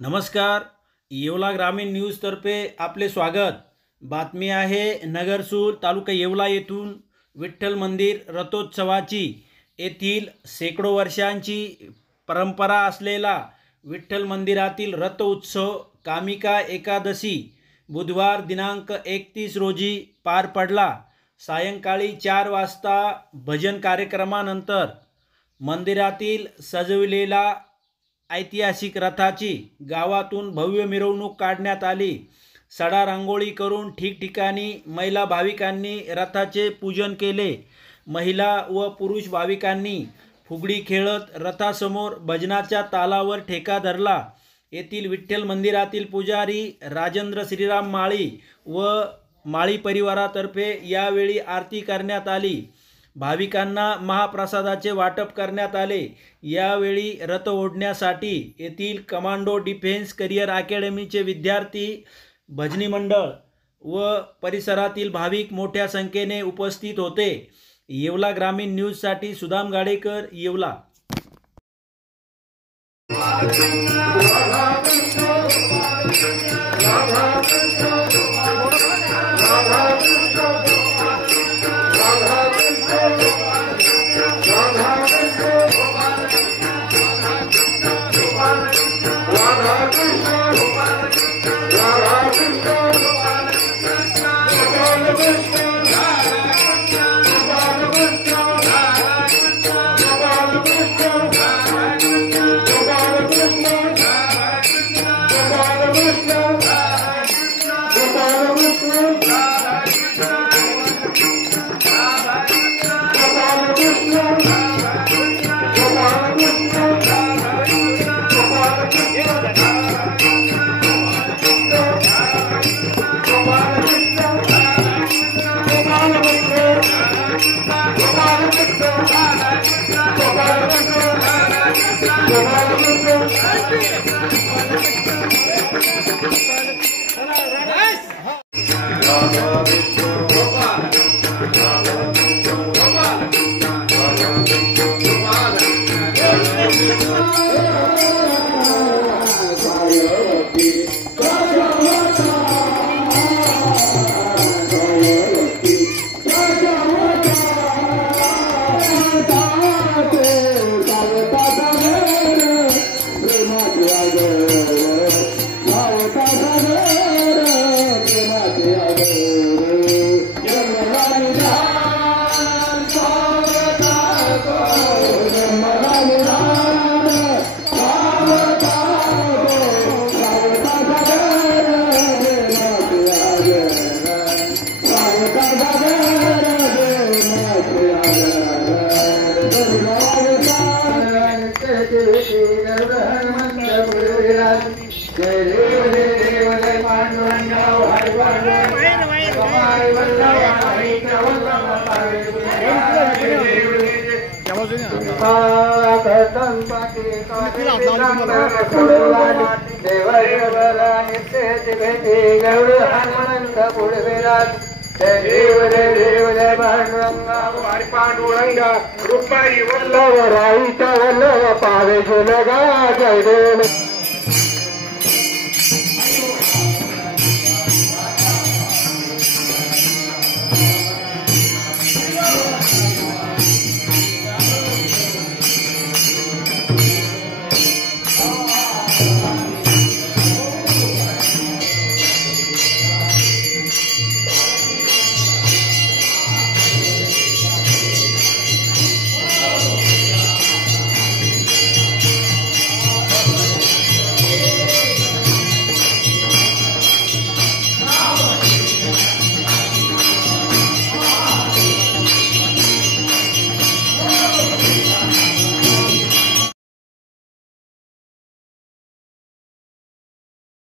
नमस्कार. येवला ग्रामीण न्यूजतर्फे आपले स्वागत. बातमी आहे नगरसूल तालुका येवला येथून विठ्ठल मंदिर रथोत्सवाची. येथील शेकडो वर्षांची परंपरा असलेला विठ्ठल मंदिरातील रथ उत्सव कामिका एकादशी बुधवार दिनांक 31 रोजी पार पडला. सायंकाळी 4 वाजता भजन कार्यक्रमानंतर मंदिरातील सजविलेला ऐतिहासिक रथाची गावातून भव्य मिरवणूक काढण्यात आली. सडा रांगोळी करून ठिकठिकाणी महिला भाविकांनी रथाचे पूजन केले. महिला व पुरुष भाविकांनी फुगडी खेळत रथासमोर भजनाच्या तालावर ठेका धरला. येथील विठ्ठल मंदिरातील पुजारी राजेंद्र श्रीराम माळी व माळी परिवारातर्फे यावेळी आरती करण्यात आली. भाविकांना महाप्रसादाचे वाटप करण्यात आले. यावेळी रथ ओढण्यासाठी येथील कमांडो डिफेन्स करिअर अकॅडमीचे विद्यार्थी, भजनी मंडळ व परिसरातील भाविक मोठ्या संख्येने उपस्थित होते. येवला ग्रामीण न्यूजसाठी सुदाम गाडेकर, येवला. रुपाई वल्लभ राईचा वल्लभ पावे लगा जय देव.